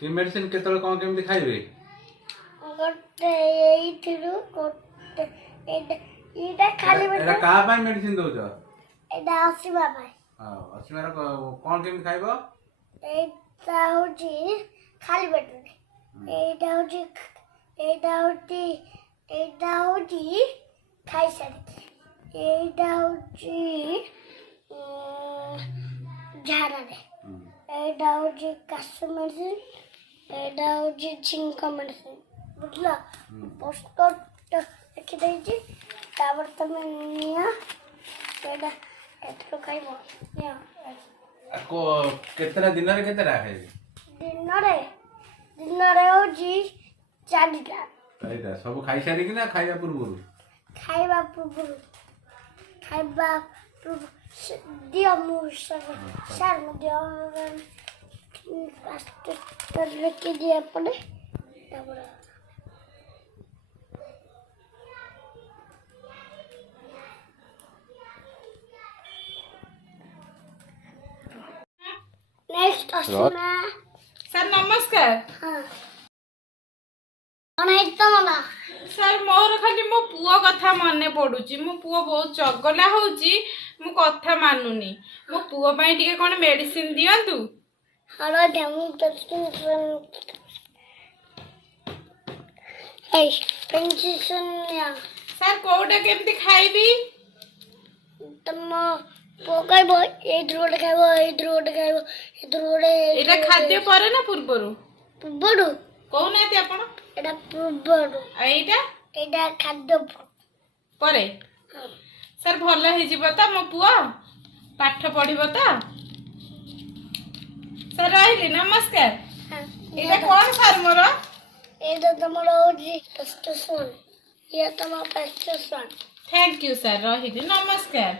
कि मेडिसिन केतल कौन केमती खाइबे गोटे एइथिरु गोटे एटा खाली एटा का पाई मेडिसिन दो छ एटा आसीबा भाई हां अस्मार कौन केमती खाइबो एटा होची खाली पेट एटा होची खाई सारी एटा होची झाड़ा रे एटा होची काश मेडिसिन एटा होची छिंक मेडिसिन बुझला पोस्टर लिखि देछि तापर तमे निया एटा एतको खाइबो निया को केतरा दिन रे केतरा खाइबे दिन रे होची 4टा एटा सब खाई सारी कि ना खाइबा पूर्व दियो मुझ सर में दियो पास्टर लेके दिया पड़े नेक्स्ट असना सर नमस्कार हां अनै तमला सर मोर खाली मो पुओ कथा मने पडुची मो पुओ बहुत चगला होउची मु कथा मानुनी मो पुओ पई टिके कोन मेडिसिन दियंतु हरो डेमो प्रेस्क्रिप्शन ए पेंशन या सर कोडा केमती खाइबी तम पोकाइबो ए द्रोड खाइबो एटा खाद्य परे ना पूर्वरु बडु कोउ नाते आपण एटा बडु एटा खाद्य परे सर भल हे जिवो त मो पुओ पाठ पढिबो त सर रहिली नमस्कार एटा कोन सर मोर एटा तमरो होजी टेस्टोस्टेरोन ये तम टेस्टोस्टेरोन थैंक यू सर रहिली नमस्कार